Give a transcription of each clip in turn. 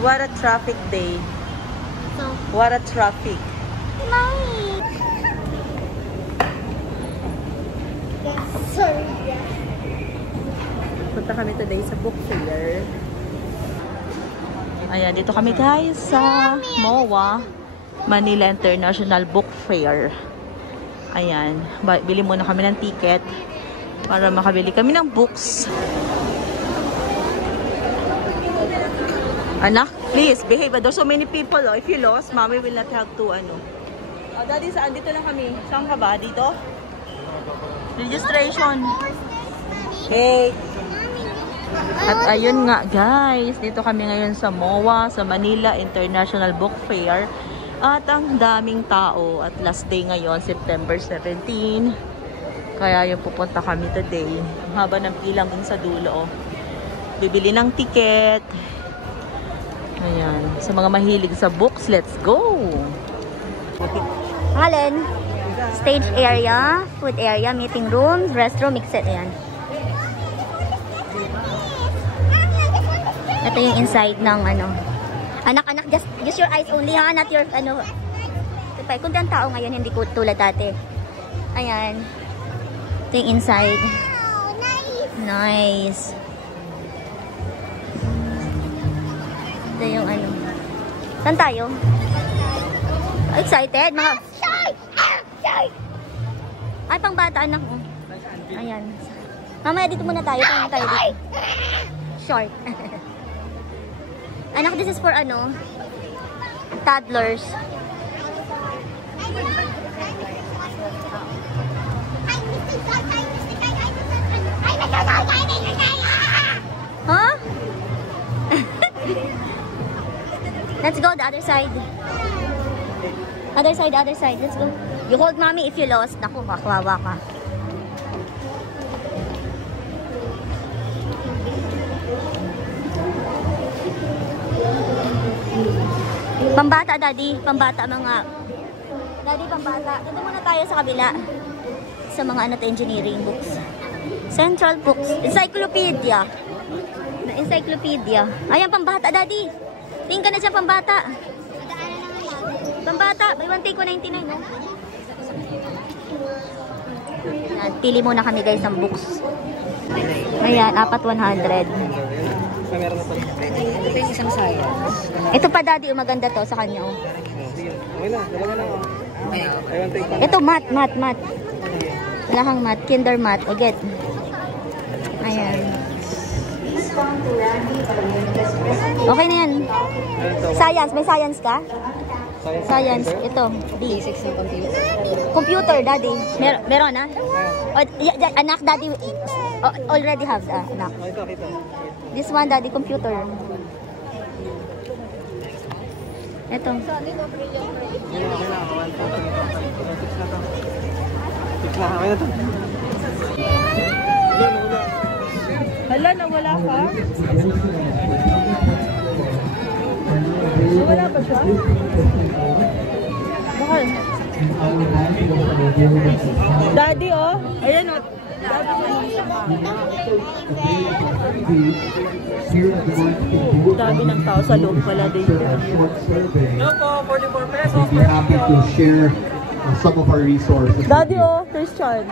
What a traffic day. So, What a traffic. nice. Sorry. Punta kami today sa book fair. Ayan, dito kami guys sa MOA, Manila International Book Fair. Ayan, bili muna kami ng ticket para makabili kami ng books. Anak, please behave. There's so many people. Oh. If you lost, mommy will not have to Oh, daddy, saan? Dito lang kami. Saan ka ba? Dito? Registration. Hey. At ayun nga guys, dito kami ngayon sa MOA, sa Manila International Book Fair. At ang daming tao at last day ngayon, September 17. Kaya yung pupunta kami today. Haba ng pilang dun sa dulo. Oh. Bibili ng ticket. Ayan. Sa mga mahilig sa books, let's go! Alin? Stage area, food area, meeting room, restroom, mixed. Ayan. Ito yung inside ng Anak-anak, just use your eyes only ha, not your Kung ang tao ngayon, hindi ko tulad dati. Ayan. Ito yung inside. Nice. Ito yung Saan tayo? Excited? Mga... Ay, pang bata, anak mo. Ayan. Mamaya dito muna tayo. Tingnan tayo dito. Short. Anak, this is for toddlers. Huh? Let's go the other side. Other side. Let's go. You hold mommy if you lost. Naku, kawawa ka. Pambata, daddy. Pambata, mga... Daddy, pambata. Dito muna tayo sa kabila. Sa mga engineering books. Central Books. Encyclopedia. Ayan, pambata, daddy. Tingin ka na dyan, pambata. Pambata. May 1 take 199, no? Ayan, pili muna kami guys ng books. Ayan, 4,100. Ito yung isang science. Ito pa daddy, maganda to sa kanya. Oh. Okay na, dalawa na. Ito mat. Wala kang mat, kinder mat. O get. Ayan. Okay na yan. Science, may science ka? Science, ito. Basics ng computer. Computer, daddy. Meron na? Anak, daddy. Already have anak. This one, daddy, computer. Ito. Hala, nawala ka? Nawala ba siya? Bakal? Daddy, oh. Ayan, oh. Dami ng tao sa loob pala dito. Hello po, 44 pesos. We'd be happy to share some of our resources. Daddy, oh, Christian.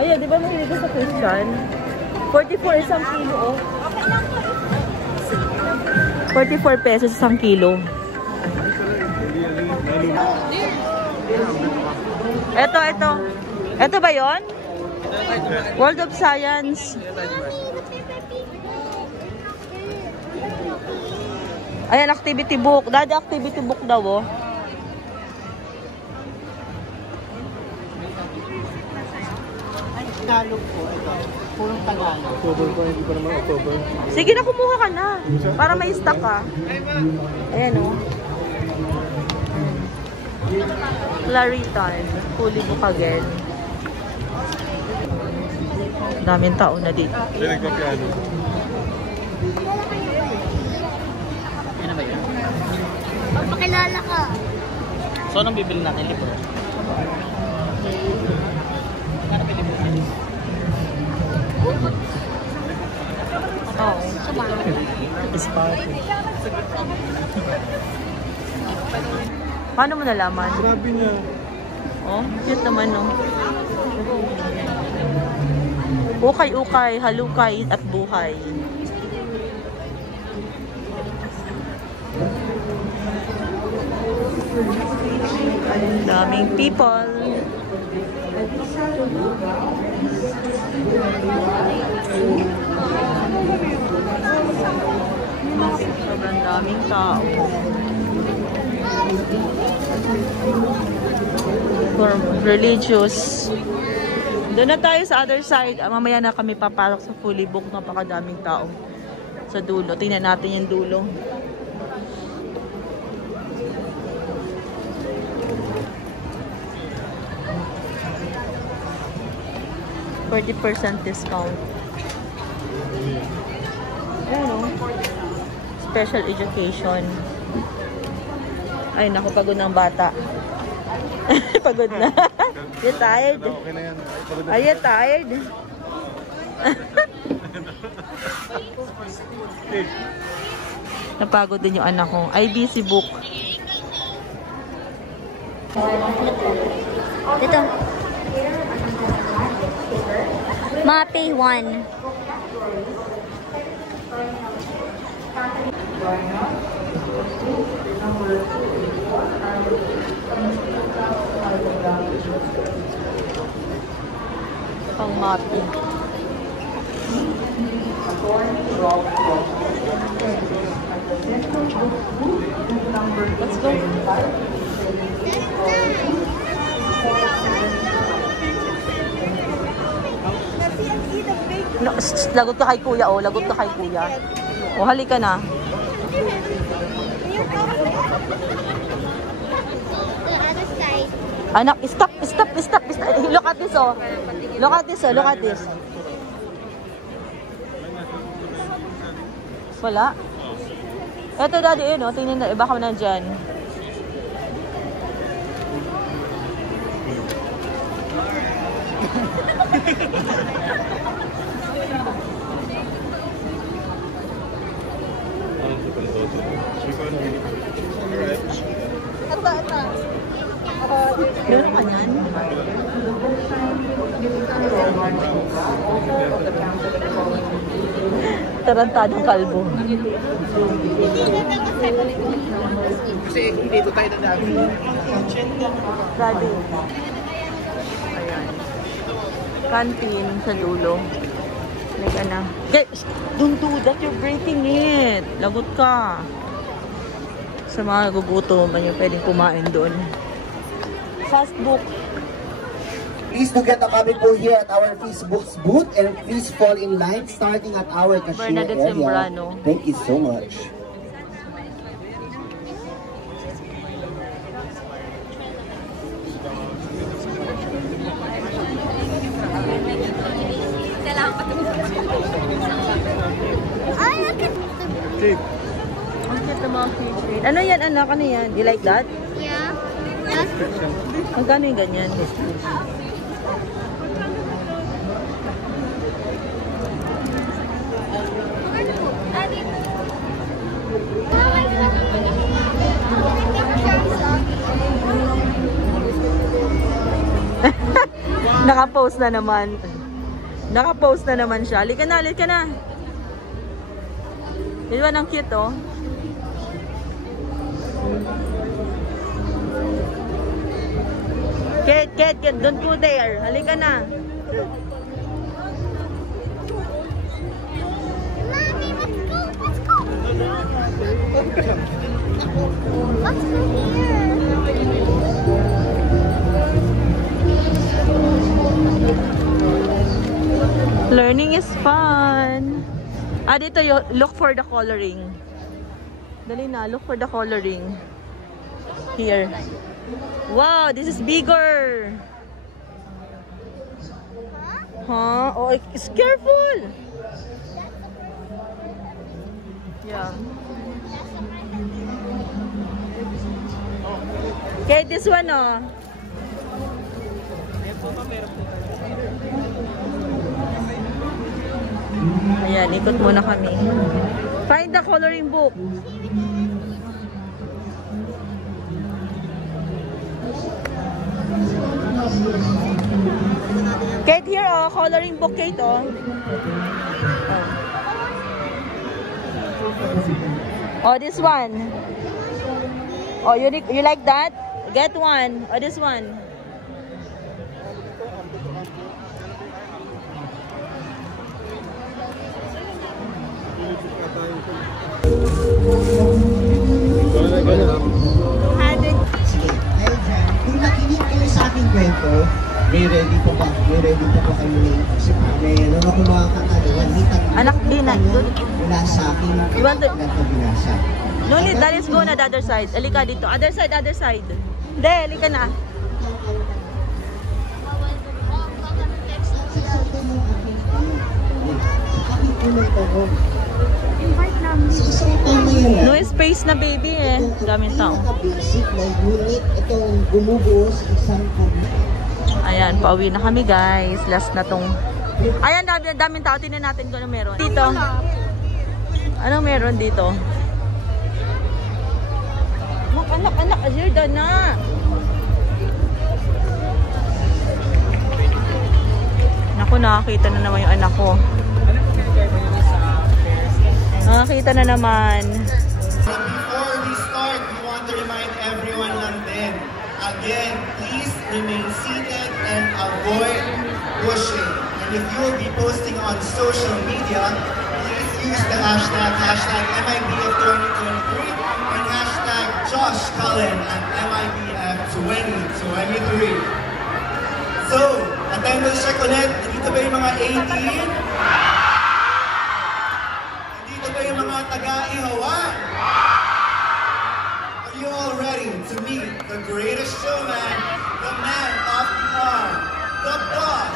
Ayun, di ba mahilig sa Christian? 44 isang kilo, oh. 44 pesos isang kilo. Ito. Ito ba yon? World of Science. Ayan, activity book. Daddy, activity book daw, oh. Tagalog po, ito. Purong Tagalog. October po, hindi pa naman October. Sige na, kumuha ka na. Para may stock ka. Ayan, oh. Claritan. Huli book again. Daming tao na dito. Nagpapiano. Magpakilala ka. So, anong bibili natin libro? Oh. Paano mo nalaman? Grabe na. Oh, cute naman, no? Ukay-ukay, halukay, at buhay. Daming people. Sobrang daming tao. For religious. Doon na tayo sa other side. Mamaya na kami papasok sa fully booked. Napakadaming tao sa dulo. Tingnan natin yung dulo. %40 discount. Ayan, special education. Ay, naku, pagod ng bata. Pagod na. You're tired? Okay na yan. Are you tired? Napagod din yung anak ko. IBC book. Ito. Mape 1. Pang mape. Let's go. No, lagot ka kay kuya, oh. Lagot ka kay kuya. O, halika na. Anak, stop. Look at this, oh. Look at this. Wala. Eto, daddy, yun, oh. Tingnan na, baka nandyan. Meron ka yan? Tarantadong kalbo. Kasi dito tayo na dami. Daddy. Ayan. Canteen sa dulo. Like na. Guys, don't do that. You're breaking it. Lagot ka. Sa mga nagugutom, man yung pwedeng kumain doon. Fast book. Please do get a copy po here at our Facebook's booth and please fall in line starting at our cashier Bernadette area. Sembrano. Thank you so much. Ang cute ng mga keychain. Ano yan, anak? Ano yan? Do you like that? Yeah. Magkano yung ganyan? Naka-post na naman. Naka-post na naman siya. Halika na. Di ba ang cute, oh? Kate, don't go there. Halika na. Mommy, let's go. Let's go here. Learning is fun. Dito, look for the coloring. Dali na, look for the coloring. Here. Wow, this is bigger. Huh? Oh, it's careful. Yeah. Okay, this one, oh. Ayan, ikot muna kami. Find the coloring book. Kate, here, oh, coloring book, Kate, oh. Oh, this one. Oh, you like that? Get one. Oh, this one. Sige, kayo dyan. Kung nakinig kayo sa aking kwento, may ready po ba? May ready po ba kayo may ano ako mga katanungan? Anak, Dina, mula sa aking You want to- binasa. no need, that is go na the other side. Alika dito. Other side, other side. Hindi, alika na. Aking unang tanong. Sa isang pamayaran, No space na, baby, eh. Daming tao. basic na unit itong bumubuo sa isang Ayan, pauwi na kami, guys. Last na tong... Ayan, daming tao. Tingnan natin kung ano meron. Dito. Anong meron dito? Anak, here doon na. Naku, nakakita na naman yung anak ko. Nakakita na naman. Before we start, we want to remind everyone lang din. Again, please remain seated and avoid pushing. And if you will be posting on social media, please use the hashtag MIBF2023 and hashtag Josh Cullen at MIBF2023. So, attendance check ulit. Nandito ba yung mga 18? Nandito ba yung mga taga-Ihawan? Are you all ready to meet the greatest showman, the man of the hour, the boss?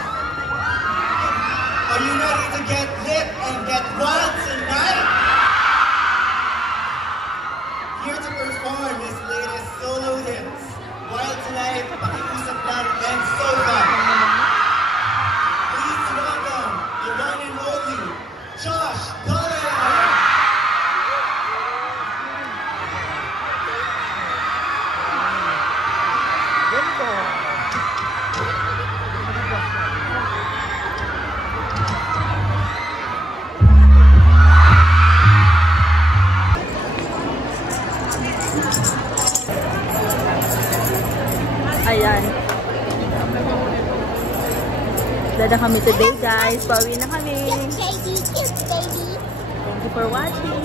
Are you ready to get lit and get wild tonight? Here to perform his latest solo hits, Wild Tonight, Pakiusap Lang, and Sofa. Please welcome the one and only Josh Cullen. Ayan. Dada kami today, guys. Pauwi na kami. Baby, kiss baby. Thank you for watching.